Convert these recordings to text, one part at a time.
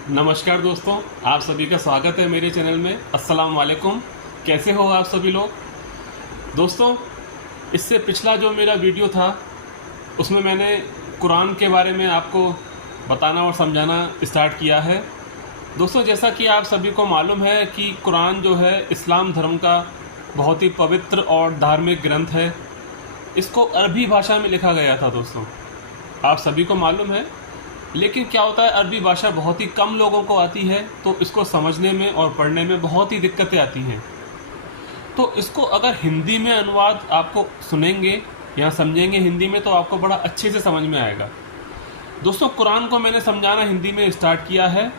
नमस्कार दोस्तों, आप सभी का स्वागत है मेरे चैनल में। अस्सलाम वालेकुम। कैसे हो आप सभी लोग? दोस्तों, इससे पिछला जो मेरा वीडियो था उसमें मैंने कुरान के बारे में आपको बताना और समझाना स्टार्ट किया है। दोस्तों, जैसा कि आप सभी को मालूम है कि कुरान जो है इस्लाम धर्म का बहुत ही पवित्र और धार्मिक ग्रंथ है। इसको अरबी भाषा में लिखा गया था दोस्तों, आप सभी को मालूम है। लेकिन क्या होता है, अरबी भाषा बहुत ही कम लोगों को आती है, तो इसको समझने में और पढ़ने में बहुत ही दिक्कतें आती हैं। तो इसको अगर हिंदी में अनुवाद आपको सुनेंगे या समझेंगे हिंदी में, तो आपको बड़ा अच्छे से समझ में आएगा। दोस्तों, कुरान को मैंने समझाना हिंदी में स्टार्ट किया है,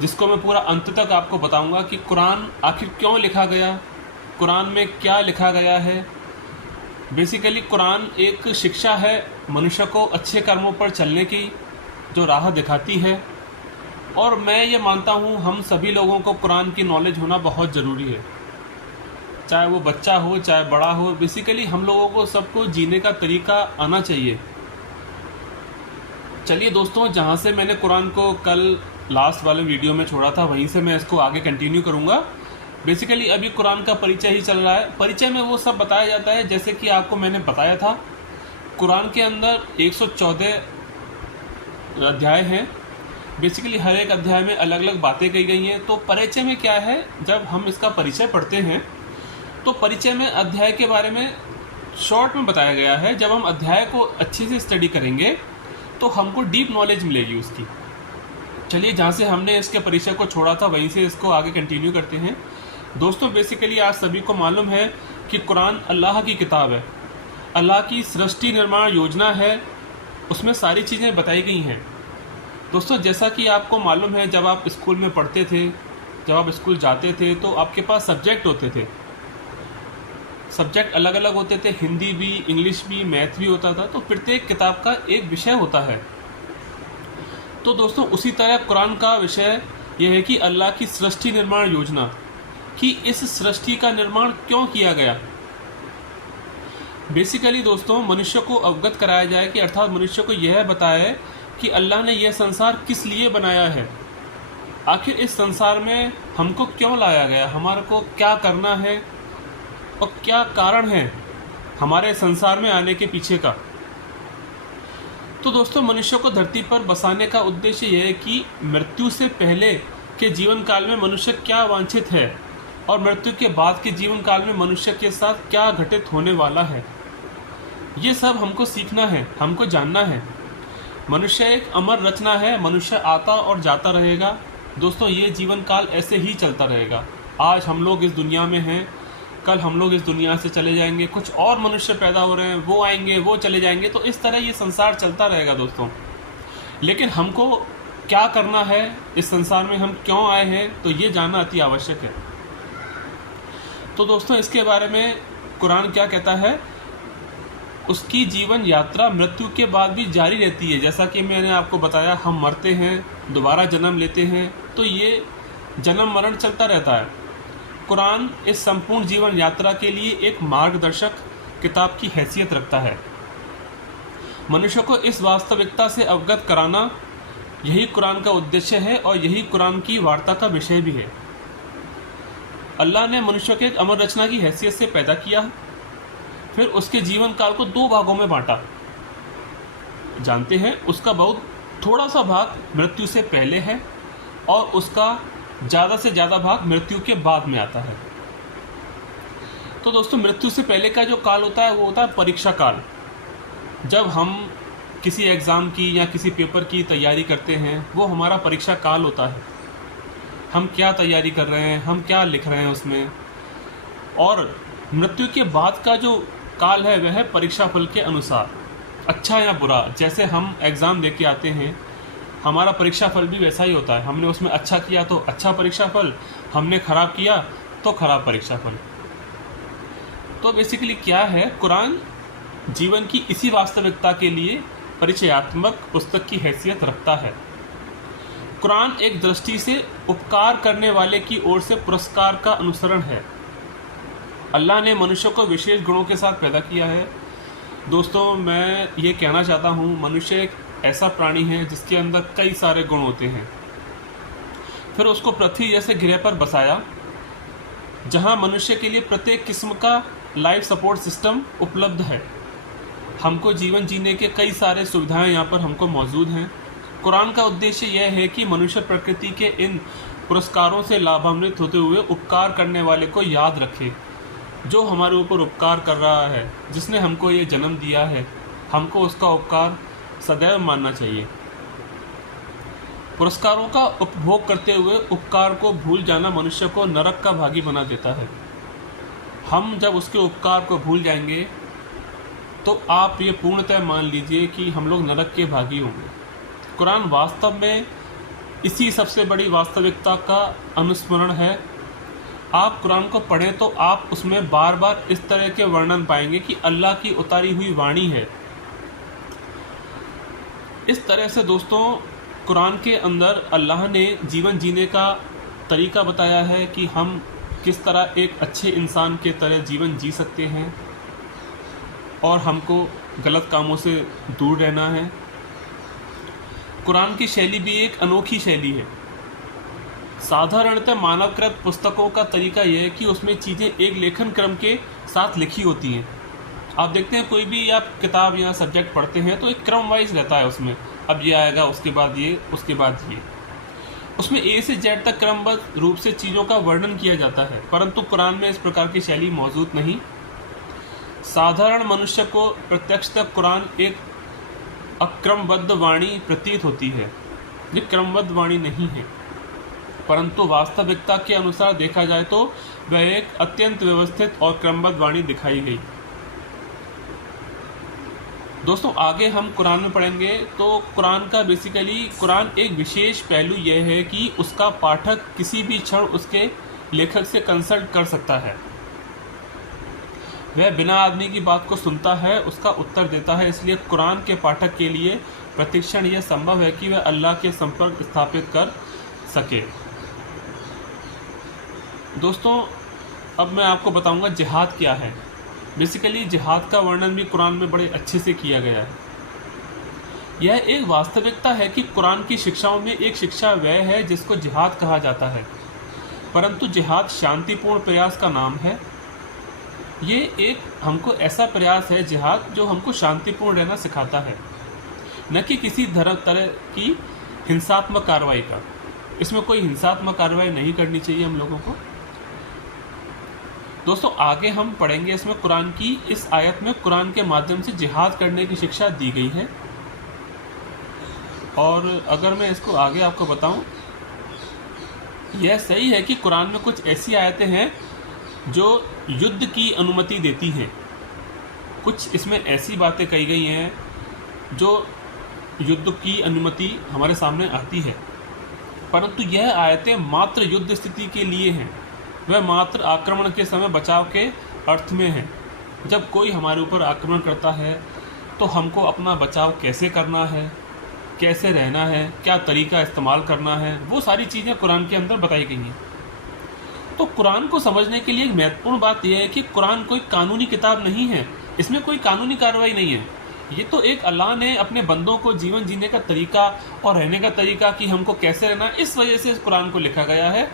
जिसको मैं पूरा अंत तक आपको बताऊंगा कि कुरान आखिर क्यों लिखा गया, कुरान में क्या लिखा गया है। बेसिकली कुरान एक शिक्षा है मनुष्य को अच्छे कर्मों पर चलने की, जो राह दिखाती है। और मैं ये मानता हूँ हम सभी लोगों को कुरान की नॉलेज होना बहुत ज़रूरी है, चाहे वो बच्चा हो चाहे बड़ा हो। बेसिकली हम लोगों को सबको जीने का तरीका आना चाहिए। चलिए दोस्तों, जहाँ से मैंने कुरान को कल लास्ट वाले वीडियो में छोड़ा था, वहीं से मैं इसको आगे कंटिन्यू करूँगा। बेसिकली अभी कुरान का परिचय ही चल रहा है। परिचय में वो सब बताया जाता है जैसे कि आपको मैंने बताया था। कुरान के अंदर 114 अध्याय हैं। बेसिकली हर एक अध्याय में अलग अलग बातें कही गई हैं। तो परिचय में क्या है, जब हम इसका परिचय पढ़ते हैं तो परिचय में अध्याय के बारे में शॉर्ट में बताया गया है। जब हम अध्याय को अच्छे से स्टडी करेंगे तो हमको डीप नॉलेज मिलेगी उसकी। चलिए, जहाँ से हमने इसके परिचय को छोड़ा था वहीं से इसको आगे कंटिन्यू करते हैं। दोस्तों, बेसिकली आप सभी को मालूम है कि कुरान अल्लाह की किताब है, अल्लाह की सृष्टि निर्माण योजना है, उसमें सारी चीज़ें बताई गई हैं। दोस्तों, जैसा कि आपको मालूम है, जब आप स्कूल में पढ़ते थे, जब आप स्कूल जाते थे, तो आपके पास सब्जेक्ट होते थे। सब्जेक्ट अलग अलग होते थे, हिंदी भी, इंग्लिश भी, मैथ भी होता था। तो प्रत्येक किताब का एक विषय होता है। तो दोस्तों, उसी तरह कुरान का विषय यह है कि अल्लाह की सृष्टि निर्माण योजना, कि इस सृष्टि का निर्माण क्यों किया गया। बेसिकली दोस्तों, मनुष्य को अवगत कराया जाए कि अर्थात मनुष्य को यह बताए कि अल्लाह ने यह संसार किस लिए बनाया है, आखिर इस संसार में हमको क्यों लाया गया, हमारे को क्या करना है और क्या कारण है हमारे संसार में आने के पीछे का। तो दोस्तों, मनुष्य को धरती पर बसाने का उद्देश्य यह है कि मृत्यु से पहले के जीवन काल में मनुष्य क्या वांछित है और मृत्यु के बाद के जीवन काल में मनुष्य के साथ क्या घटित होने वाला है। ये सब हमको सीखना है, हमको जानना है। मनुष्य एक अमर रचना है, मनुष्य आता और जाता रहेगा। दोस्तों, ये जीवन काल ऐसे ही चलता रहेगा। आज हम लोग इस दुनिया में हैं, कल हम लोग इस दुनिया से चले जाएंगे, कुछ और मनुष्य पैदा हो रहे हैं, वो आएंगे, वो चले जाएंगे। तो इस तरह ये संसार चलता रहेगा दोस्तों। लेकिन हमको क्या करना है, इस संसार में हम क्यों आए हैं, तो ये जानना अति आवश्यक है। तो दोस्तों, इसके बारे में कुरान क्या कहता है, उसकी जीवन यात्रा मृत्यु के बाद भी जारी रहती है। जैसा कि मैंने आपको बताया, हम मरते हैं, दोबारा जन्म लेते हैं, तो ये जन्म मरण चलता रहता है। कुरान इस संपूर्ण जीवन यात्रा के लिए एक मार्गदर्शक किताब की हैसियत रखता है। मनुष्य को इस वास्तविकता से अवगत कराना, यही कुरान का उद्देश्य है और यही कुरान की वार्ता का विषय भी है। अल्लाह ने मनुष्य के एक अमर रचना की हैसियत से पैदा किया, फिर उसके जीवन काल को 2 भागों में बांटा। जानते हैं, उसका बहुत थोड़ा सा भाग मृत्यु से पहले है और उसका ज़्यादा से ज़्यादा भाग मृत्यु के बाद में आता है। तो दोस्तों, मृत्यु से पहले का जो काल होता है वो होता है परीक्षा काल। जब हम किसी एग्ज़ाम की या किसी पेपर की तैयारी करते हैं, वो हमारा परीक्षा काल होता है। हम क्या तैयारी कर रहे हैं, हम क्या लिख रहे हैं उसमें। और मृत्यु के बाद का जो काल है वह है परीक्षा फल के अनुसार, अच्छा या बुरा। जैसे हम एग्ज़ाम दे के आते हैं, हमारा परीक्षा फल भी वैसा ही होता है। हमने उसमें अच्छा किया तो अच्छा परीक्षा फल, हमने ख़राब किया तो ख़राब परीक्षा फल। तो बेसिकली क्या है, कुरान जीवन की इसी वास्तविकता के लिए परिचयात्मक पुस्तक की हैसियत रखता है। कुरान एक दृष्टि से उपकार करने वाले की ओर से पुरस्कार का अनुसरण है। अल्लाह ने मनुष्य को विशेष गुणों के साथ पैदा किया है। दोस्तों, मैं ये कहना चाहता हूँ, मनुष्य एक ऐसा प्राणी है जिसके अंदर कई सारे गुण होते हैं। फिर उसको पृथ्वी जैसे ग्रह पर बसाया जहां मनुष्य के लिए प्रत्येक किस्म का लाइफ सपोर्ट सिस्टम उपलब्ध है। हमको जीवन जीने के कई सारे सुविधाएं यहाँ पर हमको मौजूद हैं। कुरान का उद्देश्य यह है कि मनुष्य प्रकृति के इन पुरस्कारों से लाभान्वित होते हुए उपकार करने वाले को याद रखे, जो हमारे ऊपर उपकार कर रहा है, जिसने हमको ये जन्म दिया है। हमको उसका उपकार सदैव मानना चाहिए। पुरस्कारों का उपभोग करते हुए उपकार को भूल जाना मनुष्य को नरक का भागी बना देता है। हम जब उसके उपकार को भूल जाएंगे तो आप ये पूर्णतः मान लीजिए कि हम लोग नरक के भागी होंगे। कुरान वास्तव में इसी सबसे बड़ी वास्तविकता का अनुस्मरण है। आप कुरान को पढ़ें तो आप उसमें बार बार इस तरह के वर्णन पाएंगे कि अल्लाह की उतारी हुई वाणी है। इस तरह से दोस्तों कुरान के अंदर अल्लाह ने जीवन जीने का तरीका बताया है कि हम किस तरह एक अच्छे इंसान के तरह जीवन जी सकते हैं और हमको गलत कामों से दूर रहना है। कुरान की शैली भी एक अनोखी शैली है। साधारणतः मानवकृत पुस्तकों का तरीका यह है कि उसमें चीज़ें एक लेखन क्रम के साथ लिखी होती हैं। आप देखते हैं कोई भी आप किताब या सब्जेक्ट पढ़ते हैं तो एक क्रम वाइज रहता है उसमें, अब ये आएगा, उसके बाद ये, उसके बाद ये। उसमें ए से जेड तक क्रमबद्ध रूप से चीज़ों का वर्णन किया जाता है, परंतु कुरान में इस प्रकार की शैली मौजूद नहीं। साधारण मनुष्य को प्रत्यक्षतः कुरान एक अक्रमबद्ध वाणी प्रतीत होती है। ये क्रमबद्ध वाणी नहीं है, परंतु वास्तविकता के अनुसार देखा जाए तो वह एक अत्यंत व्यवस्थित और क्रमबद्ध वाणी दिखाई गई। दोस्तों आगे हम कुरान में पढ़ेंगे तो कुरान का बेसिकली कुरान एक विशेष पहलू यह है कि उसका पाठक किसी भी क्षण उसके लेखक से कंसल्ट कर सकता है। वह बिना आदमी की बात को सुनता है, उसका उत्तर देता है। इसलिए कुरान के पाठक के लिए प्रतिक्षण यह संभव है कि वह अल्लाह के संपर्क स्थापित कर सके। दोस्तों अब मैं आपको बताऊंगा जिहाद क्या है। बेसिकली जिहाद का वर्णन भी कुरान में बड़े अच्छे से किया गया है। यह एक वास्तविकता है कि कुरान की शिक्षाओं में एक शिक्षा वह है जिसको जिहाद कहा जाता है, परंतु जिहाद शांतिपूर्ण प्रयास का नाम है। ये एक हमको ऐसा प्रयास है जिहाद जो हमको शांतिपूर्ण रहना सिखाता है, न कि किसी तरह की हिंसात्मक कार्रवाई का। इसमें कोई हिंसात्मक कार्रवाई नहीं करनी चाहिए हम लोगों को। दोस्तों आगे हम पढ़ेंगे इसमें कुरान की इस आयत में कुरान के माध्यम से जिहाद करने की शिक्षा दी गई है। और अगर मैं इसको आगे आपको बताऊं, यह सही है कि कुरान में कुछ ऐसी आयतें हैं जो युद्ध की अनुमति देती हैं। कुछ इसमें ऐसी बातें कही गई हैं जो युद्ध की अनुमति हमारे सामने आती है, परंतु यह आयतें मात्र युद्ध स्थिति के लिए हैं। वह मात्र आक्रमण के समय बचाव के अर्थ में है। जब कोई हमारे ऊपर आक्रमण करता है तो हमको अपना बचाव कैसे करना है, कैसे रहना है, क्या तरीका इस्तेमाल करना है, वो सारी चीज़ें कुरान के अंदर बताई गई हैं। तो कुरान को समझने के लिए एक महत्वपूर्ण बात यह है कि कुरान कोई कानूनी किताब नहीं है। इसमें कोई कानूनी कार्रवाई नहीं है। ये तो एक अल्लाह ने अपने बंदों को जीवन जीने का तरीका और रहने का तरीका कि हमको कैसे रहना, इस वजह से इस कुरान को लिखा गया है।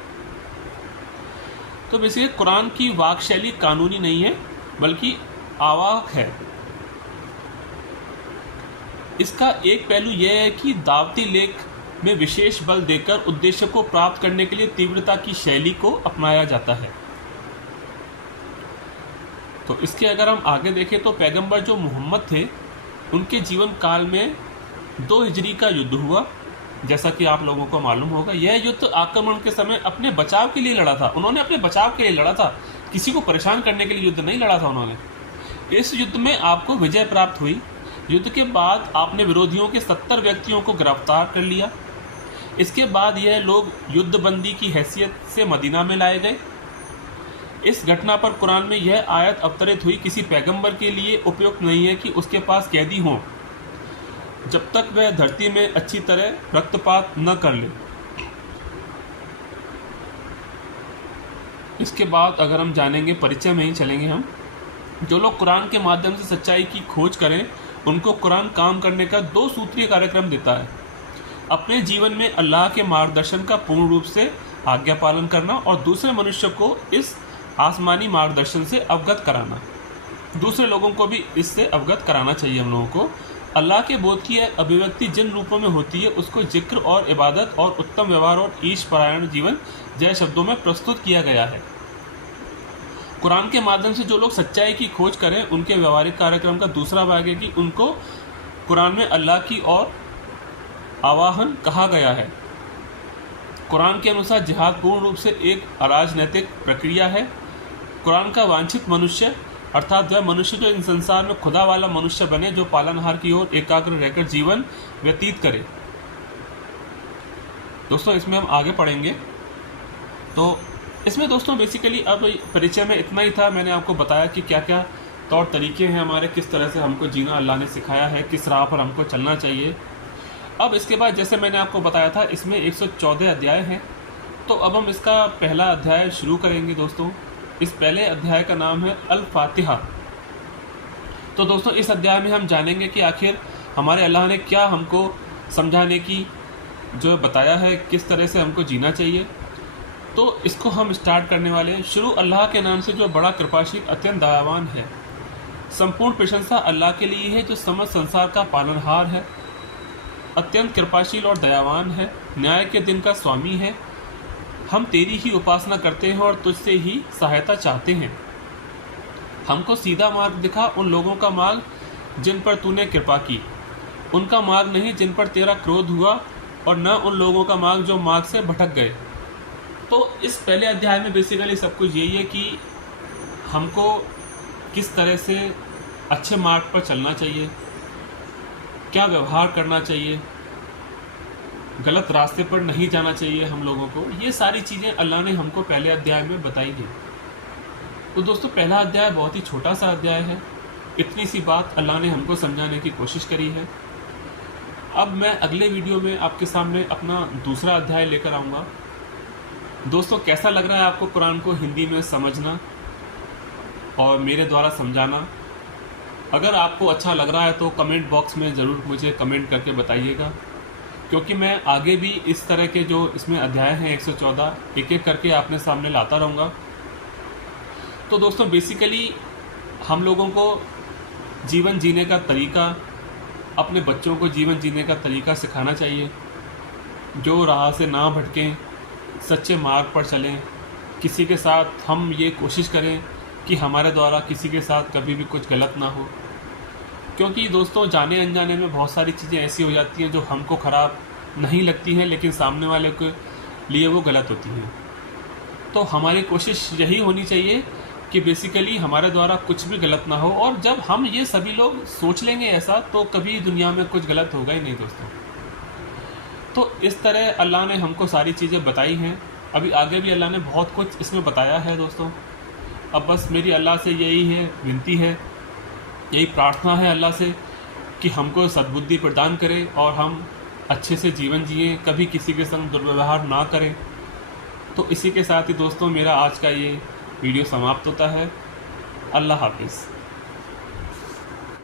तो बेसिकली कुरान की वाक शैली कानूनी नहीं है बल्कि आवाक है। इसका एक पहलू यह है कि दावती लेख में विशेष बल देकर उद्देश्य को प्राप्त करने के लिए तीव्रता की शैली को अपनाया जाता है। तो इसके अगर हम आगे देखें तो पैगंबर जो मोहम्मद थे उनके जीवन काल में 2 हिजरी का युद्ध हुआ, जैसा कि आप लोगों को मालूम होगा। यह युद्ध आक्रमण के समय अपने बचाव के लिए लड़ा था। उन्होंने अपने बचाव के लिए लड़ा था, किसी को परेशान करने के लिए युद्ध नहीं लड़ा था उन्होंने। इस युद्ध में आपको विजय प्राप्त हुई। युद्ध के बाद आपने विरोधियों के 70 व्यक्तियों को गिरफ्तार कर लिया। इसके बाद यह लोग युद्धबंदी की हैसियत से मदीना में लाए गए। इस घटना पर कुरान में यह आयत अवतरित हुई, किसी पैगंबर के लिए उपयुक्त नहीं है कि उसके पास कैदी हों जब तक वह धरती में अच्छी तरह रक्तपात न कर ले। इसके बाद अगर हम जानेंगे, परिचय में ही चलेंगे हम, जो लोग कुरान के माध्यम से सच्चाई की खोज करें उनको कुरान काम करने का 2 सूत्रीय कार्यक्रम देता है। अपने जीवन में अल्लाह के मार्गदर्शन का पूर्ण रूप से आज्ञा पालन करना और दूसरे मनुष्य को इस आसमानी मार्गदर्शन से अवगत कराना। दूसरे लोगों को भी इससे अवगत कराना चाहिए हम लोगों को। अल्लाह के बोध की अभिव्यक्ति जिन रूपों में होती है उसको जिक्र और इबादत और उत्तम व्यवहार और ईश परायण जीवन जय शब्दों में प्रस्तुत किया गया है। कुरान के माध्यम से जो लोग सच्चाई की खोज करें उनके व्यवहारिक कार्यक्रम का दूसरा भाग है कि उनको कुरान में अल्लाह की ओर आवाहन कहा गया है। कुरान के अनुसार जिहाद पूर्ण रूप से एक अराजनैतिक प्रक्रिया है। कुरान का वांछित मनुष्य अर्थात वह मनुष्य जो इन संसार में खुदा वाला मनुष्य बने, जो पालनहार की ओर एकाग्र रहकर जीवन व्यतीत करे। दोस्तों इसमें हम आगे पढ़ेंगे। तो इसमें दोस्तों बेसिकली अब परिचय में इतना ही था। मैंने आपको बताया कि क्या क्या तौर तरीके हैं हमारे, किस तरह से हमको जीना अल्लाह ने सिखाया है, किस राह पर हमको चलना चाहिए। अब इसके बाद जैसे मैंने आपको बताया था इसमें 114 अध्याय हैं। तो अब हम इसका पहला अध्याय शुरू करेंगे दोस्तों। इस पहले अध्याय का नाम है अल फातिहा। तो दोस्तों इस अध्याय में हम जानेंगे कि आखिर हमारे अल्लाह ने क्या हमको समझाने की जो बताया है, किस तरह से हमको जीना चाहिए। तो इसको हम स्टार्ट करने वाले हैं। शुरू अल्लाह के नाम से जो बड़ा कृपाशील अत्यंत दयावान है। संपूर्ण प्रशंसा अल्लाह के लिए है जो समस्त संसार का पालनहार है, अत्यंत कृपाशील और दयावान है, न्याय के दिन का स्वामी है। हम तेरी ही उपासना करते हैं और तुझसे ही सहायता चाहते हैं। हमको सीधा मार्ग दिखा, उन लोगों का मार्ग जिन पर तूने कृपा की, उनका मार्ग नहीं जिन पर तेरा क्रोध हुआ, और न उन लोगों का मार्ग जो मार्ग से भटक गए। तो इस पहले अध्याय में बेसिकली सब कुछ यही है कि हमको किस तरह से अच्छे मार्ग पर चलना चाहिए, क्या व्यवहार करना चाहिए, गलत रास्ते पर नहीं जाना चाहिए हम लोगों को। ये सारी चीज़ें अल्लाह ने हमको पहले अध्याय में बताई है। तो दोस्तों पहला अध्याय बहुत ही छोटा सा अध्याय है। इतनी सी बात अल्लाह ने हमको समझाने की कोशिश करी है। अब मैं अगले वीडियो में आपके सामने अपना दूसरा अध्याय लेकर आऊँगा। दोस्तों कैसा लग रहा है आपको कुरान को हिंदी में समझना और मेरे द्वारा समझाना? अगर आपको अच्छा लग रहा है तो कमेंट बॉक्स में ज़रूर मुझे कमेंट करके बताइएगा, क्योंकि मैं आगे भी इस तरह के जो इसमें अध्याय हैं 114 एक एक करके आपने सामने लाता रहूँगा। तो दोस्तों बेसिकली हम लोगों को जीवन जीने का तरीका, अपने बच्चों को जीवन जीने का तरीका सिखाना चाहिए, जो राह से ना भटकें, सच्चे मार्ग पर चलें। किसी के साथ हम ये कोशिश करें कि हमारे द्वारा किसी के साथ कभी भी कुछ गलत ना हो, क्योंकि दोस्तों जाने अनजाने में बहुत सारी चीज़ें ऐसी हो जाती हैं जो हमको ख़राब नहीं लगती हैं लेकिन सामने वाले के लिए वो गलत होती हैं। तो हमारी कोशिश यही होनी चाहिए कि बेसिकली हमारे द्वारा कुछ भी गलत ना हो, और जब हम ये सभी लोग सोच लेंगे ऐसा तो कभी दुनिया में कुछ गलत होगा ही नहीं दोस्तों। तो इस तरह अल्लाह ने हमको सारी चीज़ें बताई हैं। अभी आगे भी अल्लाह ने बहुत कुछ इसमें बताया है दोस्तों। अब बस मेरी अल्लाह से यही है विनती है, यही प्रार्थना है अल्लाह से कि हमको सद्बुद्धि प्रदान करे और हम अच्छे से जीवन जिए, कभी किसी के संग दुर्व्यवहार ना करें। तो इसी के साथ ही दोस्तों मेरा आज का ये वीडियो समाप्त होता है। अल्लाह हाफिज़।